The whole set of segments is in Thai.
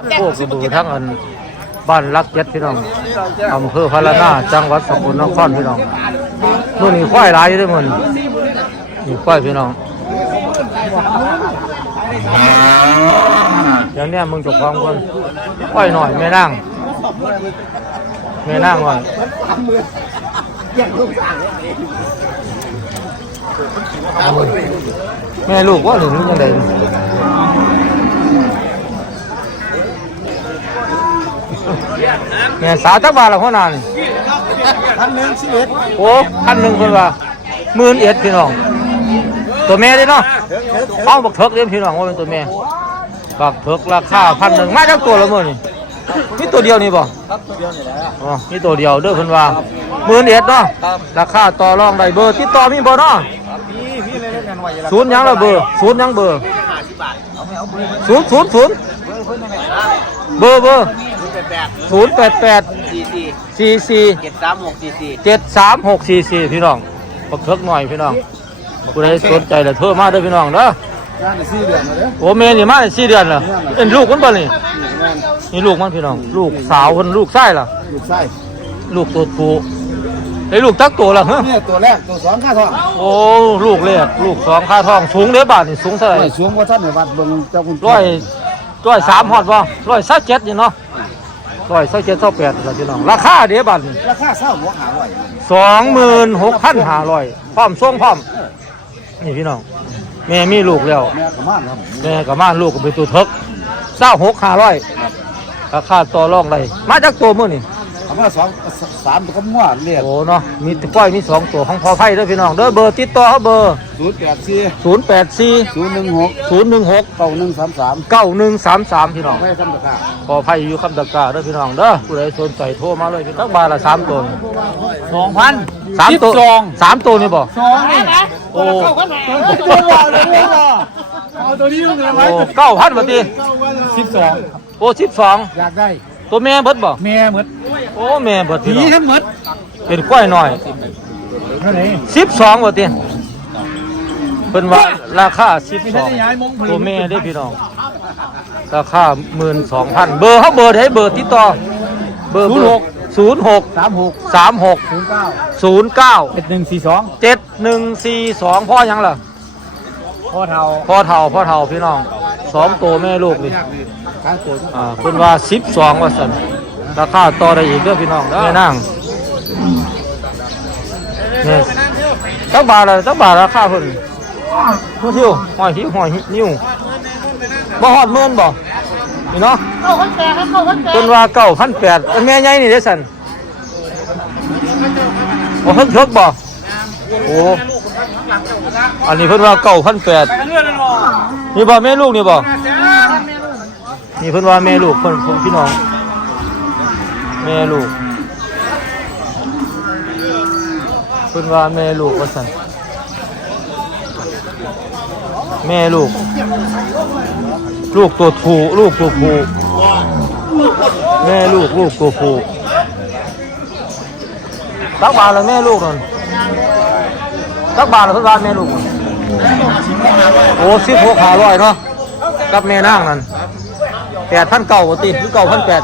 พวกดูทั้งอันบ้านรักเจ็ดพี่น้องอำเภอพารานาจังหวัดสกลนครพี่น้องมื่อนี้ควายหลายอยู่ด้วยมันนี่ควายพี่น้องอย่างเนี้ยมึงจกความคนควายหน่อยแม่นั่งแม่นั่งหน่อยแม่ลูกว่าหรือยังไง เนี่ยสาวจักบาทละหัวหน้านี่พันหนึ่งชีวิตโอ้พันหนึ่งคนว่าหมื่นเอ็ดพี่น้อง ตัวแม่เด้เนาะเอาบักเถิกเลี้ยงพี่น้องว่าเป็นตัวแม่บักเถิกราคาพันหนึ่งมาจากตัวละหมื่นนี่มีตัวเดียวนี่บ่ครับตัวเดียวนี่แหละอ๋อมีตัวเดียวเด้อเพิ่นว่าหมื่นเอ็ดเนาะครับราคาต่อรองได้เบอร์ติดต่อมีบ่เนาะพี่พี่เลยเล่นกันไว้ศูนย์หยังละเบอร์ศูนย์หยังเบอร์เอาไม่เอาเบอร์ศูนย์ศูนย์ศูนย์เบอร์เพิ่นนั่นแหละเบอร์เบอร์ แปดแปดศูนย์แปดแปดสี่สี่สี่สี่เจ็ดสามหกสี่สี่เจ็ดสามหกสี่สี่พี่น้องบักเถิกหน่อยพี่น้องผู้ใดสนใจเลยโทรมาเด้อพี่น้องเด้องานสี่เดือนมาเด้อโอ้เมนี่มาได้สี่เดือนแล้วเป็นลูกมันบ่นี่นี่งานนี่ลูกมันพี่น้อง ลูกสาวคนลูกไส้ล่ะลูกไส้ลูกตัวผู้ไอ้ลูกตักตัวล่ะฮะเนี่ยตัวแรกตัวสองค่าทองโอ้ลูกเล็กลูกสองค่าทองสูงเด้อบาทนี่สูงเท่าไหร่ไม่สูงกว่าท่านในวัดเบิ่งเจ้าคุณร้อยร้อยสามฮอดบ่ร้อยสักเจ็ดนี่เนาะ ร้อยสักเจ็ดเท่าแปดล่ะพี่น้องราคาเด้อบาทนี่ราคาเศร้าหัวหาร้อยสองหมื่นหกพันห้าร้อยพร้อมส่งพร้อม นี่พี่น้องแม่มีลูกแล้วแม่ประมาณครับแม่กับม่านลูกก็เป็นตัวเทิกเศร้าหกห้าร้อยราคาต่อรองได้มาจากตัวมื้อนี่ เอามาสองสามตัวก็มั่วเรียกโอ้เนาะมีตะก้อยมีสองตัวของพอไผ่เด้อพี่น้องเด้อเบอร์ติดต่อเขาเบอร์ศูนย์แปดสี่ศูนย์แปดสี่ศูนย์หนึ่งหกศูนย์หนึ่งหกเก้าหนึ่งสามสามเก้าหนึ่งสามสามพี่น้องไม่ทำราคาพอไผ่อยู่คำตะกร้าเด้อพี่น้องเด้อผู้ใดสนใจโทรมาเลยพี่น้องบาทละสามตัวนี่สองพันสามตัวสามตัวนี่บ่สองนี่โอ้ตัวบอลเลยตัวบอลเอาตัวนี้ลงเลยไหมโอ้เก้าพันบาทสิบสองโอ้สิบสองอยากได้ตัวแม่เบิดบ่แม่หมด โอ้แม่เบิดพี่ผีน้องทั้งหมดเป็นกล้วยหน่อยเท่าไหร่สิบสองบาทเพิ่นว่าราคาสิบไม่สใช่องได้ย้ายมงผลิตัวแม่ได้อพี่น้องราคาหมื่นสองพันเบอร์เขาเบอร์ให้เบอร์ติดต่อเบอร์ศูนย์หกศูนย์หกสามหกสามหกศูนย์เก้าศูนย์เก้าเจ็ดหนึ่งสี่สองเจ็ดหนึ่งสี่สองพ่อยังล่ะพ่อเทาพ่อเท่าพ่อเท่าพี่น้องสองตัวแม่ลูกนี่ข้างตัวอ่าเพิ่นว่าสิบสองว่าสัน ราคาต่อได้อีกเด้อพี่น้องแม่นั่งเนี่ยสักบาทละสักบาทราคาเพิ่นผู้เที่ยวหอยหิวหอยนิ้วบ่ฮอดหมื่นบ่นี่เนาะเข้าคนแก่ครับเข้าคนแก่เพิ่นว่าเก้าพันแปดเป็นแม่ใหญ่นี่เด้อสันโอ้เฮิกเฮิกบ่โอ้อันนี้เพิ่นว่าเก้าพันแปดนี่บ่แม่ลูกนี่บ่นี่เพิ่นว่าแม่ลูกเพิ่นผมพี่น้อง แม่ลูกเพิ่นว่าแม่ลูกว่าสันแม่ลูก ลูกตัวผูลูกตัวผูแม่ลูกลูกตัวผู้สักบาทละแม่ลูกนั่นสักบาทละเพิ่นว่าแม่ลูกนั่นโอ้สิบหกห้าร้อยเนาะกับแม่นางนั่นแปดพันเก้าติหรือเก้าพันแปด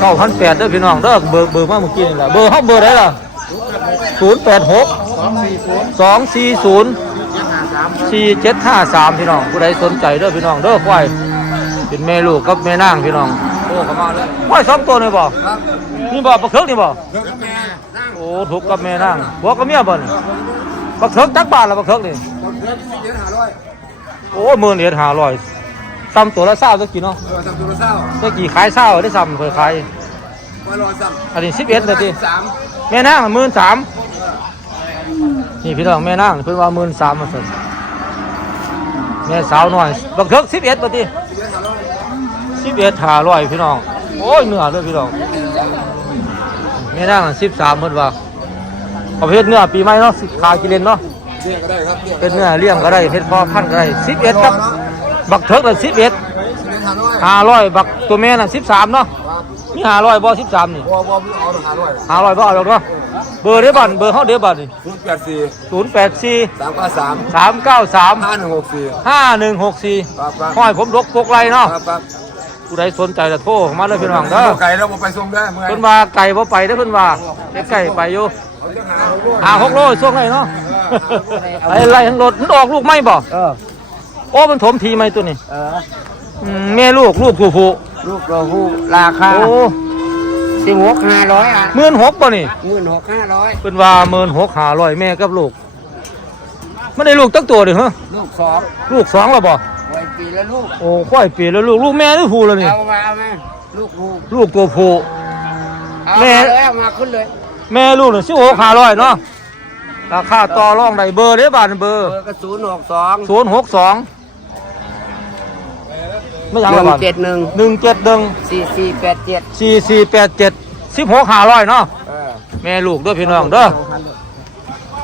เก้าพันแปดเด้อพี่น้องเด้อเบอร์เบอร์มาเมื่อกี้นี่แหละเบอร์ห้องเบอร์ได้ล่ะศูนย์แปดหกสองสี่ศูนย์สี่เจ็ดห้าสามพี่น้องผู้ใดสนใจเด้อพี่น้องเด้อควายเป็นแม่ลูกกับแม่นางพี่น้องโอ้เข้ามาเลยควายสองตัวนี่บ่นี่บ่ปักเถิกนี่บ่โอ้ถูกกับแม่นางหัวกับเมียบ่นี่ปักเถิกจักบาทละปักเถิกนี่โอ้หมื่นเหรียญห้าร้อย ซ้ำตัวละเศร้าตะกี้เนาะตะกี้ขายเศร้าได้ซ้ำเคยขายอันนี้สิบเอ็ดเลยทีแม่นางหมื่นสามนี่พี่น้องแม่นางเพิ่นว่าหมื่นสามมาสั่นแม่สาวน้อยบักเทิกสิบเอ็ดปฏิสิบเอ็ดหาร้อยพี่น้องโอ้ยเนื้อเลยพี่น้องแม่นั่งสิบสามเพิ่นว่าเอาไปเฮ็ดเนื้อปีใหม่เนาะสิขายกิเลนเนาะเป็นเนื้อเลี้ยงก็ได้เฮ็ดพอพันธุ์ก็ได้สิบเอ็ดครับ บักเทิกเลยสิบเอ็ดห้าร้อยบักตัวแม่น่ะสิบสามเนาะมีห้าร้อยบ่สิบสามนี่วอวอเอาหาร้อยห้าร้อยบ่เอาหรอกเนาะเบอร์เด้อบันเบอร์เขาเด้อบันนี่ศูนย์แปดสี่ศูนย์แปดสี่สามเก้าสามสามเก้าสามห้าหนึ่งหกสี่ห้าหนึ่งหกสี่ครับครับห้อยผมรกปกไรเนาะครับครับผู้ใดสนใจจะโทรเข้ามาเลยพี่น้องเด้อไก่เราไปส่งได้เมื่อเพิ่นว่าไก่บ่ไปเด้อเพิ่นว่าไก่ไปอยู่เขาจะหาลูกหาหกโลส่งได้เนาะไอ้ไรทั้งรถมันออกลูกไหม่บ่เออ โอ้มันถมทีไหมตัวนี้เอออืมแม่ลูกลูกผู้ผู้ลูกเราหูราคาโอ้สิบหกห้าร้อยอะหมื่นหกบ่นี่หมื่นหกห้าร้อยเพิ่นว่าหมื่นหกหาร้อยแม่กับลูกไม่ได้ลูกตั้งตัวเด้อฮะลูกสองลูกสองแล้วบ่ไว้ปีละลูกโอ้ค่อยปีแล้วลูกลูกแม่หรือผู้แล้วนี่เอามาเอามาลูกหูลูกตัวผู้เอาแม่มาเลยเอามาขึ้นเลย แม่ลูกนี่สิบหกหาร้อยเนาะราคาต่อรองได้เบอร์เด้อบาทเบอร์เบอร์ก็ศูนย์หกสองศูนย์หกสอง ไม่หยังละนึ่งบาทเจ็ดหนึ่งหนึ่งเจ็ดหนึ่งสี่สี่แปดเจ็ดสี่สี่แปดเจ็ดสิบหกหาร้อยเนาะเออแม่ลูกด้วยพี่น้องเด้อ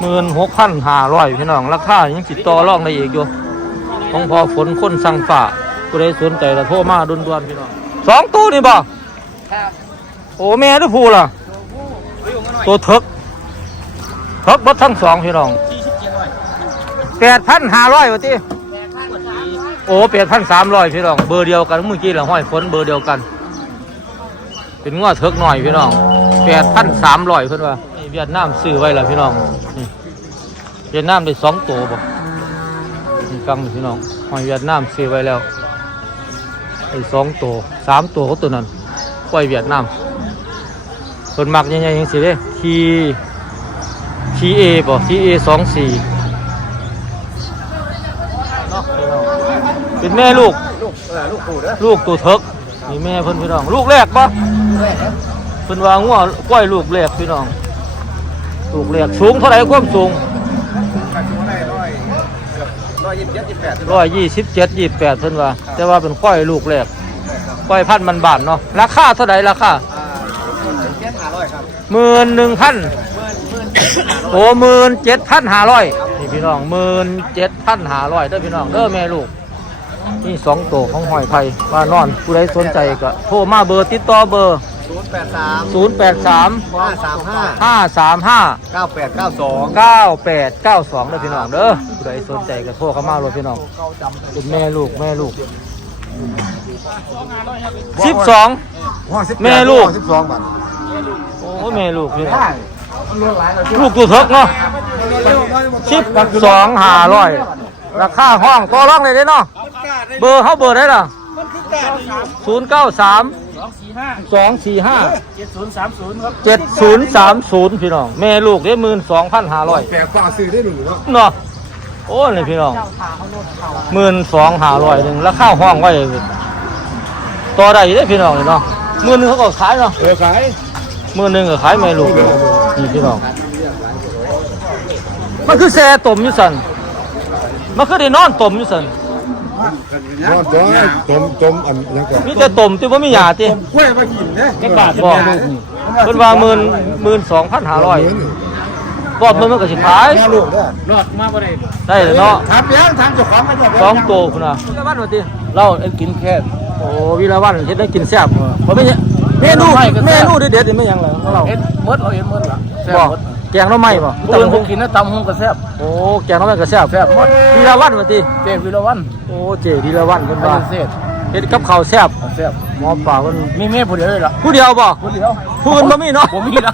หมื่นหกพันห้าร้อยพี่น้องราคายังติดต่อรองได้อีกอยู่ของพอฝนคนสั่งฝ่าผู้ใดสนใจจะโทรมาด่วนๆพี่น้องสองตู้นี่บ่ครับโอ้แม่หรือผู้ล่ะ ตัวเถิกเถิกเบดทั้งสองพี่น้องแปดพันห้าร้อยวะที่ โอ้แปดพันสามร้อยพี่น้อง เบอร์เดียวกันเมื่อกี้เราห้อยฝนเบอร์เดียวกัน เป็นง้อเถิกหน่อยพี่น้องแปดพันสามร้อยเพื่อนว่าเวียดนามซื้อไว้แล้วพี่น้องนี่เวียดนามได้สองตัวบ่นี่ฟังพี่น้องห้อยเวียดนามซื้อไว้แล้วได้สองตัวสามตัวเขาตัวนั้นปล่อยเวียดนามเพิ่นมักยังไงยังสิเด้ทีทีเอบ่ทีเอสองสี่ เป็นแม่ลูก ลูกเออลูกหูเด้อลูกตัวเถิกนี่แม่เพิ่นพี่น้อง ลูกแรกบ่ด้วยครับเพิ่นว่างัวกล้วยลูกแรกพี่น้อง ลูกแรกสูงเท่าไหร่ความสูงกันตัวได้ร้อยร้อยยี่สิบเจ็ดยี่สิบแปดร้อยยี่สิบเจ็ดยี่สิบแปดเพิ่นว่า แต่ว่าเป็นกล้วยลูกแรกกล้วยพันธุ์มันบานเนาะ ราคาเท่าไหร่ราคาอ่าเจ็ดห้าร้อยครับหมื่นหนึ่งพันโอ้หมื่นเจ็ดพันห้าร้อยนี่ พี่น้องหมื่นเจ็ดพันห้าร้อยเด้อพี่น้องเด้อแม่ลูกนี่สองตัวของหอยไผ่ว่านอนผู้ใดสนใจก็โทรมาเบอร์ติดต่อเบอร์ศูนย์แปดสามศูนย์แปดสามห้าสามห้าห้าสามห้าเก้าแปดเก้าสองเก้าแปดเก้าสองเด้อพี่น้องเด้อผู้ใดสนใจก็โทรเข้ามาเลยพี่น้องเป็นแม่ลูกแม่ลูกสิบสองแม่ลูกสิบสองบาทโอ้แม่ลูกพี่น้อง ลูกตัวเถิกเนาะสิบสองห้าร้อยราคาห้องต่อรองเลยเด้เนาะเบอร์เขาเบอร์ได้ล่ะศูนย์เก้าสามสองสี่ห้าเจ็ดศูนย์สามศูนย์ครับเจ็ดศูนย์สามศูนย์พี่น้องแม่ลูกได้หมื่นสองพันห้าร้อยแปลกกว่าซื้อได้หนึ่งเนาะเนาะโอ้นี่พี่น้องหมื่นสองห้าร้อยหนึ่งราคาห้องไว้ต่อได้ได้พี่น้องนี่เนาะหมื่นหนึงเขาก็ขายเนาะเออขาย หมื่นหนึงก็ขายแม่ลูกนี่พี่น้องมันคือแซ่ต้มอยู่สันมันคือได้นอนต้มอยู่สันนอนจ้อยจมจมอันยังก่อนมีแต่ต้มที่ว่ามีหยาติกล้วยมากินเนี่ยจักบาทบอกเพิ่นว่าหมื่นหมื่นสองพันห้าร้อยบอดมันมันก็สิขายแม่ลูกเนี่ยรอดมาบ่ได้ได้เลยเนาะถามเพียงถามเจ้าของกันแบบสองโตพุ่นน่ะวิลาวันว่าติเราเอ็นกินแค่โอ้วิลาวันเฮ็ดได้กินแซ่บบ่เป็นหยัง เมนูเมนูเด็ดๆนี่ไม่หยังเลยของเราเอ็นมดเราเอ็นมดล่ะแซ่บบ่มดแกงหน่อไม้บ่ผู้อื่นผมกินนะตำหุ้งก็แซ่บโอ้แกงหน่อไม้ก็แซ่บแซ่บหมดวิลาวันว่าติเจ๊วิรวันโอ้เจวิลาวันเพิ่นไปว่าเสร็จเฮ็ดกับข้าวแซ่บแซ่บหมอปลาเพิ่นมีเมียผู้เดียวเลยล่ะผู้เดียวบ่ผู้เดียวผู้อื่นบ่มีเนาะผมมีละ